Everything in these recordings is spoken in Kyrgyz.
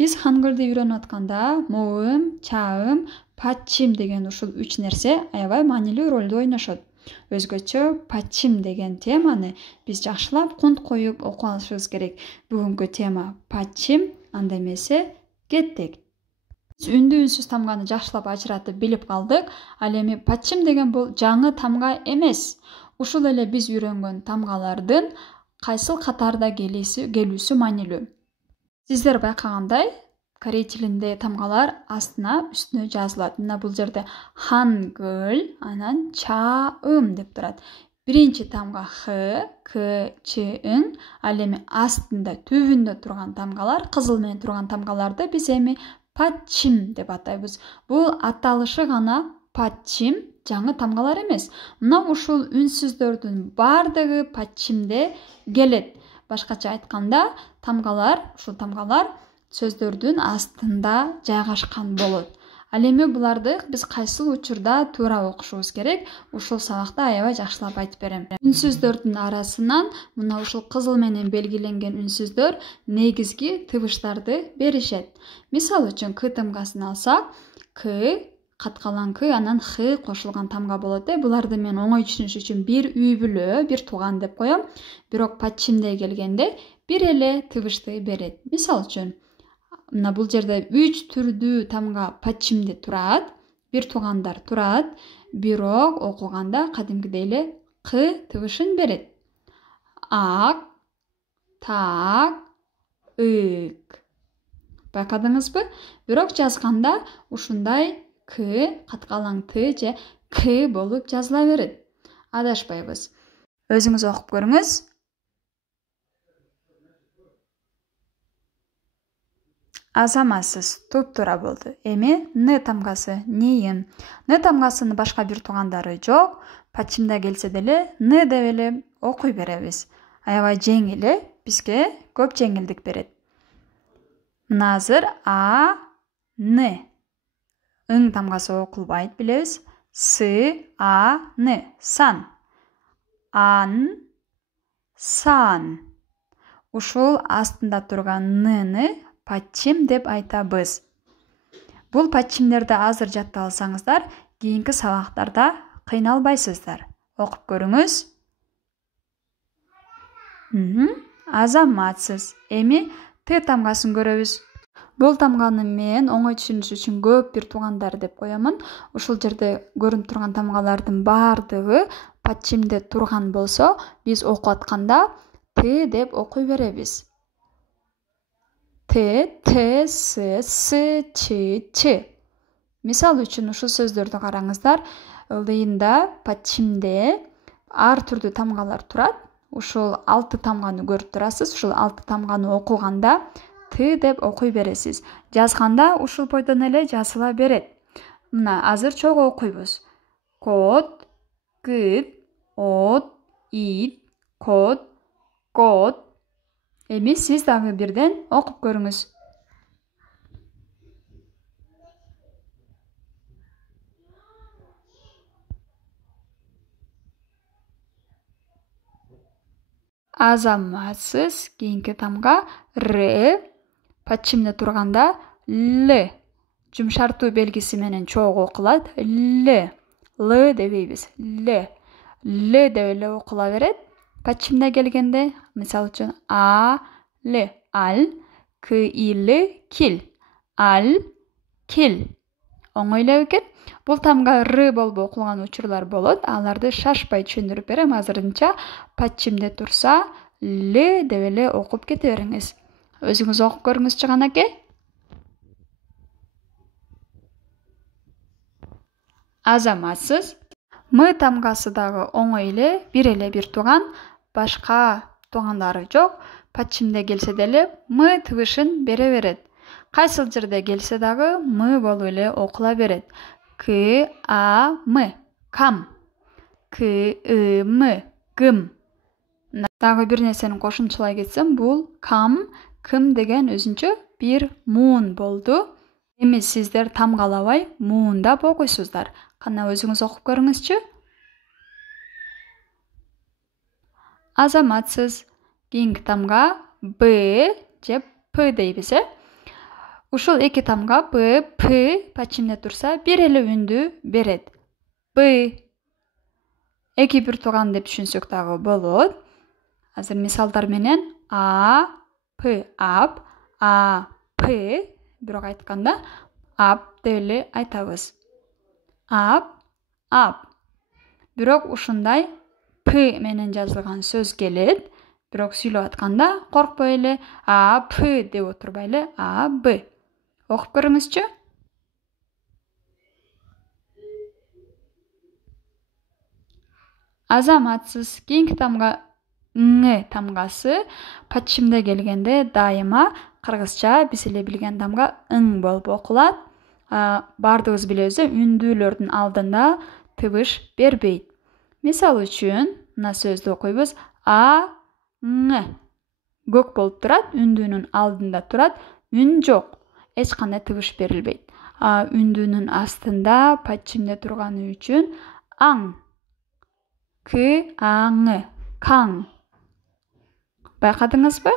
Биз хангылды үйрөнүп атканда моым, чаым, паччим деген ушул 3 нерсе аябай маанилүү ролду ойношот. Өзгөчө паччим деген теманы биз жакшылап кунт коюп окуп алышыбыз керек. Бүгүнкү тема паччим, анда эмесе кеттик. Биз үндүү үнсүз тамганы жакшылап ажыратып билип калдык. Ал эми паччим деген бул жаңы тамга эмес. Ушул эле биз үйрөнгөн тамгалардын кайсыл катарда келүүсү маанилүү. Сиздер байкагандай, корей тилинде тамгалар астына үстүнө жазылат. Мына бул жерде хангыл, анан чаым деп турат. Биринчи тамга х, к, ч, ң, ал эми астында, түбүндө турган тамгалар, кызыл менен турган тамгаларды биз эми паччим деп атайбыз. Бул аталышы гана паччим, жаңы тамгалар эмес. Мына ушул үнсүздөрдүн бардыгы паччимде келет. Башкача айтканда, ушул тамгалар сөздөрдүн астында жайгашкан болот. Ал эми буларды биз кайсыл учурда туура окушубуз керек? Ушул сабакта аябай жакшылап айтып берем. Үнсүздөрдүн арасынан мына ушул кызыл менен белгиленген үнсүздөр негизги тыбыштарды беришет. Мисалы үчүн к тамгасын алсак, к, каткалан к, анан х кошулган тамга болот. Буларды мен оңой түшүнүш үчүн бир үй бүлө, бир тууган деп коем. Бирок паччимде келгенде бир эле тыбышты берет. Мисалы үчүн, мына бул жерде 3 түрдүү тамга паччимде турат, бир туугандар турат, бирок окуганда кадимкидей эле к тыбышын берет. Ак, так, ык. Байкадыңызбы? Бирок жазганда ушундай к, каткалан т же к болуп жазыла берет. Адашпайбыз. Өзүңүз окуп көрүңүз. Азаматсыз, туп-туура болду. Эми н тамгасы, нейим. Н тамгасынын башка бир туугандары жок. Паччимде келсе деле н деп эле окуй беребиз. Аябай жеңил, бизге көп жеңилдик берет. Мына азыр а, н. Ң тамгасы окулбайт, билебиз. С, а, н. Сан. Ан, сан. Ушул астында турган н-ны паччим деп айтабыз. Бул паччимдерди азыр жаттап алсаңыздар, кийинки сабактарда кыйналбайсыздар. Окуп көрүңүз. Азаматсыз. Эми т тамгасын көрөбүз. Бул тамганы мен оңой түшүнүш үчүн көп бир туугандар деп коемун. Ушул жерде көрүнүп турган тамгалардын бардыгы паччимде турган болсо, биз окуп атканда т деп окуй беребиз. Т, т, с, ч. Мисалы үчүн ушул сөздөрдү караңыздар. Ылдыйында паччимде ар түрдүү тамгалар турат. Ушул 6 тамганы көрүп турасыз. Ушул 6 тамганы окуганда т деп окуй бересиз. Жазганда ушул бойдон эле жазыла берет. Мына азыр чогуу окуйбуз. Кот, кыт, от, ит, кот, кот. Эми сиз дагы бирден окуп көрүңүз. Азаматсыз, кийинки тамга р. Паччимде турганда л. Жумшартуу белгиси менен чогуу окулат. Л. Л дебейбиз. Л. Л деп эле окула берет. Паччимде келгенде, мисалы үчүн а, л. Ал. К, и, л. Кил. Ал. Кил. Оңой эле бекен. Бул тамга р болуп окулган учурлар болот. Аларды шашпай түшүндүрүп берем. Азырынча паччимде турса, л деп эле окуп кете бериңиз. Өзүңүз окуп көрүңүзчү канаке. Азаматсыз. М тамгасы дагы оңой эле, бир тууган, башка туугандары жок. Паччимде келсе деле м тыбышын бере берет. Кайсыл жерде келсе дагы м болуп эле окула берет. К, а, м. Кам. К, ы, м. Кым. Дагы бир нерсени кошумчалай кетсем, бул кам, кым деген өзүнчө бир муун болду. Эми сиздер тамгалабай муундап окуйсуздар. Кана өзүңүз окуп көрүңүзчү. Азаматсыз. Кийинки тамга б же п дейбиз, Ушул эки тамга б, п пачимде турса бир эле үндү берет. Б. Эки бир тууган деп түшүнсөк дагы болот. Азыр мисалдар менен а, п, ап, а, п, бирок айтканда ап деп эле айтабыз. Ап, ап. Бирок ушундай п менен жазылган сөз келет. Бирок сүйлөп атканда коркпой эле а, п деп отурбай эле а, б. Окуп көрүңүзчү. Азаматсыз. Кийинки тамга ң тамгасы пачимде келгенде дайыма кыргызча биз эле билген тамга ң болуп окулат. Бардыгыбыз билебиз, үндүүлөрдүн алдында тыбыш бербейт. Мисал үчүн мына сөздү окуйбуз. А, ң. Көк болуп турат, үндүүнүн алдында турат, үн жок. Эч кандай тыбыш берилбейт. Үндүүнүн астында пачимде турганы үчүн аң. К, аң, каң. Байкадыңызбы?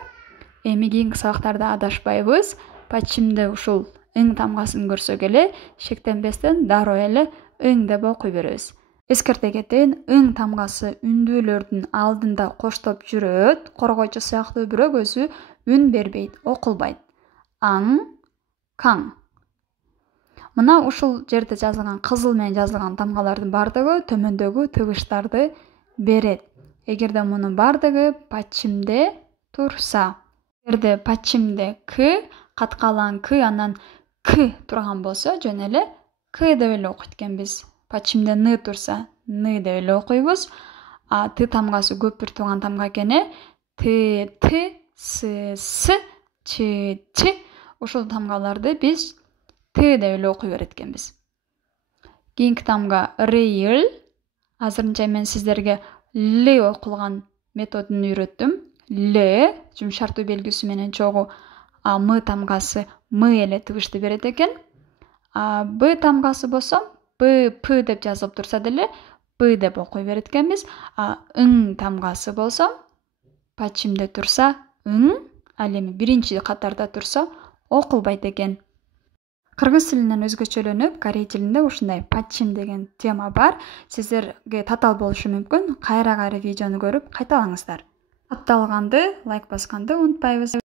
Эми кийинки сабактарда адашпайбыз. Пачимде ушул ң тамгасын көрсөк эле шектенбестен дароо эле ң деп окуй беребиз. Эскерте кетейин, ң тамгасы үндүүлөрдүн алдында коштоп жүрөт, коргоочу сыяктуу, бирок өзү үн бербейт, окулбайт. Аң, каң. Мына ушул жерде жазылган кызыл менен жазылган тамгалардын бардыгы төмөндөгү тыбыштарды берет. Эгерде мунун бардыгы пачимде турса. Эгерде пачимде к, каткалан к, анан к турган болсо жөн эле к деп эле окуйт экенбиз. Пачимде н турса н деп эле окуйбуз. Т тамгасы көп бир тууган тамга экени. Т, с, ч. Ушул тамгаларды биз т деп эле окуй берет экенбиз. Кийинки тамга рыйыл. Азырынча мен сиздерге л окулган методун үйрөттүм. Л жумшартуу белгиси менен чогуу м тамгасы м эле тыбышты берет экен. Б тамгасы болсо б, п деп жазылып турса деле б деп окуй берет экенбиз. Ң тамгасы болсо пачимде турса ң, ал эми биринчи катарда турса окулбайт экен. Кыргыз тилинен өзгөчөлөнүп, корей тилинде ушундай пачим деген тема бар. Сиздерге татаал болушу мүмкүн. Кайра видеону көрүп кайталаңыздар. Катталганды лайк басканды унутпайбыз.